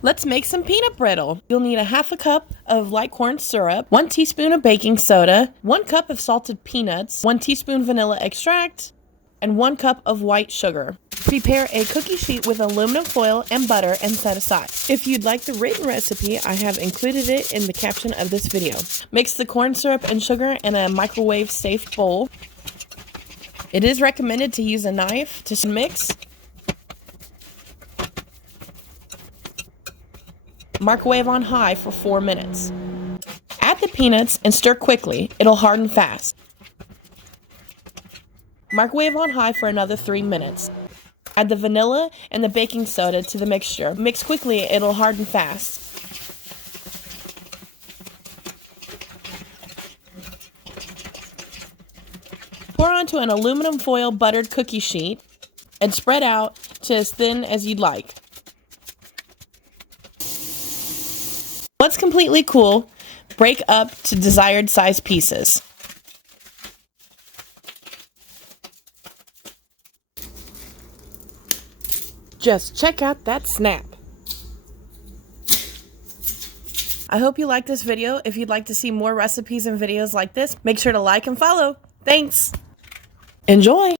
Let's make some peanut brittle. You'll need a half a cup of light corn syrup, 1 teaspoon of baking soda, 1 cup of salted peanuts, 1 teaspoon vanilla extract, and 1 cup of white sugar. Prepare a cookie sheet with aluminum foil and butter and set aside. If you'd like the written recipe, I have included it in the caption of this video. Mix the corn syrup and sugar in a microwave-safe bowl. It is recommended to use a knife to mix. Microwave on high for 4 minutes. Add the peanuts and stir quickly. It'll harden fast. Microwave on high for another 3 minutes. Add the vanilla and the baking soda to the mixture. Mix quickly, it'll harden fast. Pour onto an aluminum foil buttered cookie sheet and spread out to as thin as you'd like. Once completely cool, break up to desired size pieces. Just check out that snap. I hope you liked this video. If you'd like to see more recipes and videos like this, make sure to like and follow. Thanks. Enjoy.